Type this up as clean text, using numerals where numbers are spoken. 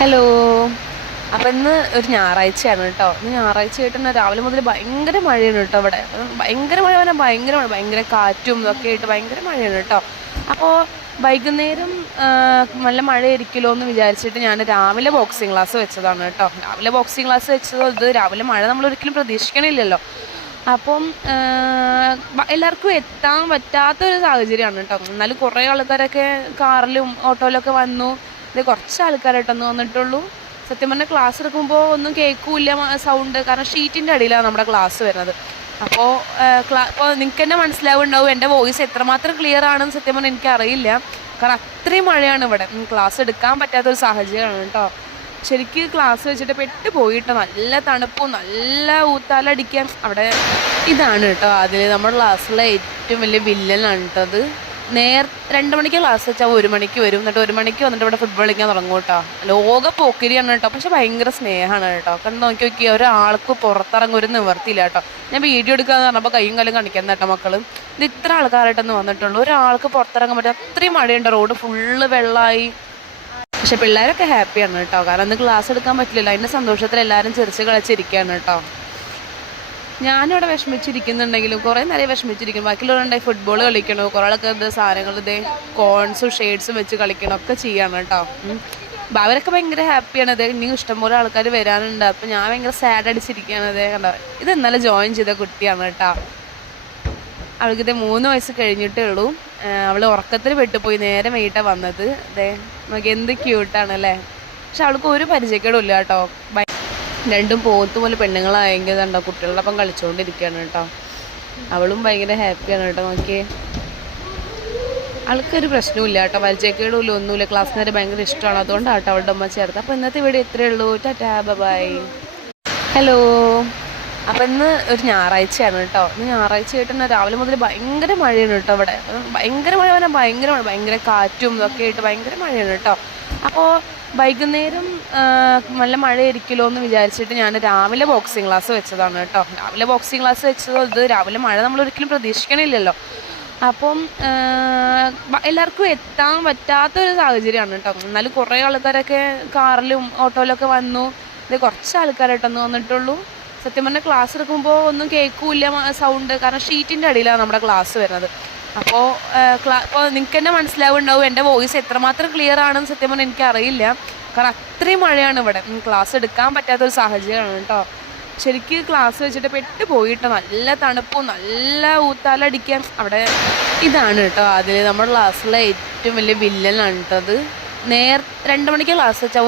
Hello. അപ്പം ഇന്ന് ഒരു ഞായറാഴ്ചയാണ് കേട്ടോ. ഇന്ന് ഞായറാഴ്ചയായിട്ട് തന്നെ രാവിലെ മുതൽ ഭയങ്കര മഴയാണ് കേട്ടോ ഇവിടെ. ഭയങ്കര മഴ പറഞ്ഞാൽ ഭയങ്കര മഴ, ഭയങ്കര കാറ്റും ഇതൊക്കെ ആയിട്ട് ഭയങ്കര മഴയാണ് കേട്ടോ. അപ്പോൾ വൈകുന്നേരം നല്ല മഴയായിരിക്കുമല്ലോ എന്ന് വിചാരിച്ചിട്ട് ഞാൻ രാവിലെ ബോക്സിങ് ക്ലാസ് വെച്ചതാണ് കേട്ടോ. രാവിലെ ബോക്സിങ് ക്ലാസ് വെച്ചത് ഇത് രാവിലെ മഴ നമ്മൾ ഒരിക്കലും പ്രതീക്ഷിക്കണില്ലല്ലോ. അപ്പം എല്ലാവർക്കും എത്താൻ പറ്റാത്തൊരു സാഹചര്യമാണ് കേട്ടോ. എന്നാലും കുറേ ആൾക്കാരൊക്കെ കാറിലും ഓട്ടോയിലൊക്കെ വന്നു. ഇത് കുറച്ച് ആൾക്കാരായിട്ടൊന്ന് വന്നിട്ടുള്ളൂ. സത്യം പറഞ്ഞാൽ ക്ലാസ് എടുക്കുമ്പോൾ ഒന്നും കേൾക്കില്ല സൗണ്ട്, കാരണം ഷീറ്റിൻ്റെ അടിയിലാണ് നമ്മുടെ ക്ലാസ് വരുന്നത്. അപ്പോൾ ഇപ്പോൾ നിങ്ങൾക്ക് തന്നെ മനസ്സിലാവുണ്ടാവും എൻ്റെ വോയിസ് എത്രമാത്രം ക്ലിയർ ആണെന്ന്. സത്യം പറഞ്ഞാൽ എനിക്കറിയില്ല, കാരണം അത്രയും മഴയാണ് ഇവിടെ. ക്ലാസ് എടുക്കാൻ പറ്റാത്തൊരു സാഹചര്യമാണ് കേട്ടോ. ശരിക്ക് ക്ലാസ് വെച്ചിട്ട് പെട്ട് പോയിട്ട് നല്ല തണുപ്പും നല്ല ഊത്താലടിക്കാൻ അവിടെ. ഇതാണ് കേട്ടോ അതിൽ നമ്മുടെ ക്ലാസ്സിലെ ഏറ്റവും വലിയ വില്ലനാണ് കേട്ടോ അത്. 2 മണിക്ക് ക്ലാസ് വെച്ചാൽ 1 മണിക്ക് വരും, എന്നിട്ട് 1 മണിക്ക് വന്നിട്ട് ഇവിടെ ഫുട്ബോൾ കളിക്കാൻ തുടങ്ങും കേട്ടോ. ലോക പോക്കിരിയാണ് കേട്ടോ, പക്ഷെ ഭയങ്കര സ്നേഹമാണ് കേട്ടോ. കണ്ട് നോക്കി ഒരാൾക്ക് പുറത്തിറങ്ങും ഒരു നിവർത്തിയില്ല കേട്ടോ. ഞാൻ വീഡിയോ എടുക്കാന്ന് പറഞ്ഞപ്പോൾ കയ്യും കാലും കാണിക്കാൻ കേട്ടോ മക്കളും. ഇത് ഇത്ര ആൾക്കാരായിട്ടൊന്ന് വന്നിട്ടുള്ളൂ, ഒരാൾക്ക് പുറത്തിറങ്ങാൻ പറ്റും. അത്രയും മഴയുണ്ട്, റോഡ് ഫുള്ള് വെള്ളമായി. പക്ഷെ പിള്ളേരൊക്കെ ഹാപ്പിയാണ് കേട്ടോ, കാരണം ഇന്ന് ക്ലാസ് എടുക്കാൻ പറ്റില്ലല്ലോ. അതിൻ്റെ സന്തോഷത്തിൽ എല്ലാവരും ചിരിച്ച് കളിച്ചിരിക്കുകയാണ് കേട്ടോ. ഞാനിവിടെ വിഷമിച്ചിരിക്കുന്നുണ്ടെങ്കിലും കുറേ നേരം വിഷമിച്ചിരിക്കും. ബാക്കിയുള്ളവരുണ്ടായി ഫുട്ബോൾ കളിക്കണോ, കുറേ ആളൊക്കെ ഇത് സാധനങ്ങൾ ഇതേ കോൺസും ഷെയ്ഡ്സും വെച്ച് കളിക്കണം ഒക്കെ ചെയ്യാണ് കേട്ടോ. അവരൊക്കെ ഭയങ്കര ഹാപ്പിയാണ്. ഇത് ഇനിയും ഇഷ്ടംപോലെ ആൾക്കാർ വരാനുണ്ട്. അപ്പം ഞാൻ ഭയങ്കര സാഡ് അടിച്ചിരിക്കുകയാണ്. ഇതേ കണ്ടോ, ഇത് ഇന്നലെ ജോയിൻ ചെയ്ത കുട്ടിയാണ് കേട്ടോ. അവൾക്കിത് 3 വയസ്സ് കഴിഞ്ഞിട്ടേ ഉള്ളൂ. അവൾ ഉറക്കത്തിൽ പെട്ടുപോയി, നേരെ വൈകിട്ടാണ് വന്നത്. അതെ നമുക്ക് എന്ത് ക്യൂട്ടാണല്ലേ. പക്ഷെ അവൾക്ക് ഒരു പരിചയക്കേടും ഇല്ല കേട്ടോ. രണ്ടും പോത്തുപോലെ പെണ്ണുങ്ങളായെങ്കിൽ കണ്ടോ കുട്ടികളോടൊപ്പം കളിച്ചുകൊണ്ടിരിക്കുകയാണ് കേട്ടോ. അവളും ഭയങ്കര ഹാപ്പിയാണ് കേട്ടോ. നോക്കിയേ, ആൾക്കൊരു പ്രശ്നമില്ല കേട്ടോ, പരിചയക്കേടും ഇല്ല, ഒന്നുമില്ല. ക്ലാസ് നേരെ ഭയങ്കര ഇഷ്ടമാണ്, അതുകൊണ്ടാട്ടോ അവളുടെ അമ്മ ചേർത്ത്. അപ്പോൾ ഇന്നത്തെ വീഡിയോ ഇത്രയേ ഉള്ളൂ. Tata bye. ഹലോ. അപ്പം ഇന്ന് ഒരു ഞായറാഴ്ചയാണ് കേട്ടോ. ഇന്ന് ഞായറാഴ്ചയായിട്ട് തന്നെ രാവിലെ മുതൽ ഭയങ്കര മഴയാണ് കേട്ടോ ഇവിടെ. ഭയങ്കര മഴ പറഞ്ഞാൽ ഭയങ്കര മഴ, ഭയങ്കര കാറ്റും ഇതൊക്കെ ആയിട്ട് ഭയങ്കര മഴയാണ് കേട്ടോ. അപ്പോൾ വൈകുന്നേരം നല്ല മഴയായിരിക്കുമല്ലോ എന്ന് വിചാരിച്ചിട്ട് ഞാൻ രാവിലെ ബോക്സിങ് ക്ലാസ് വെച്ചതാണ് കേട്ടോ. രാവിലെ ബോക്സിങ് ക്ലാസ് വെച്ചത് ഇത് രാവിലെ മഴ നമ്മൾ ഒരിക്കലും പ്രതീക്ഷിക്കണില്ലല്ലോ. അപ്പം എല്ലാവർക്കും എത്താൻ പറ്റാത്തൊരു സാഹചര്യമാണ് കേട്ടോ. എന്നാലും കുറേ ആൾക്കാരൊക്കെ കാറിലും ഓട്ടോയിലൊക്കെ വന്നു. ഇത് കുറച്ച് ആൾക്കാരായിട്ടൊന്ന് വന്നിട്ടുള്ളൂ. സത്യം പറഞ്ഞാൽ ക്ലാസ് എടുക്കുമ്പോൾ ഒന്നും കേൾക്കില്ല സൗണ്ട്, കാരണം ഷീറ്റിൻ്റെ അടിയിലാണ് നമ്മുടെ ക്ലാസ് വരുന്നത്. അപ്പോൾ ഇപ്പോൾ നിങ്ങൾക്ക് തന്നെ മനസ്സിലാവുണ്ടാവും എൻ്റെ വോയിസ് എത്രമാത്രം ക്ലിയർ ആണെന്ന്. സത്യം പറഞ്ഞാൽ എനിക്കറിയില്ല, കാരണം അത്രയും മഴയാണ് ഇവിടെ. ക്ലാസ് എടുക്കാൻ പറ്റാത്തൊരു സാഹചര്യമാണ് കേട്ടോ. ശരിക്ക് ക്ലാസ് വെച്ചിട്ട് പെട്ട് പോയിട്ട് നല്ല തണുപ്പും നല്ല ഊത്താലടിക്കാൻ അവിടെ. ഇതാണ് കേട്ടോ അതിൽ നമ്മുടെ ക്ലാസ്സിലെ ഏറ്റവും വലിയ വില്ലനാണ് കേട്ടോ അത്. 2 മണിക്ക് ക്ലാസ് വെച്ചാൽ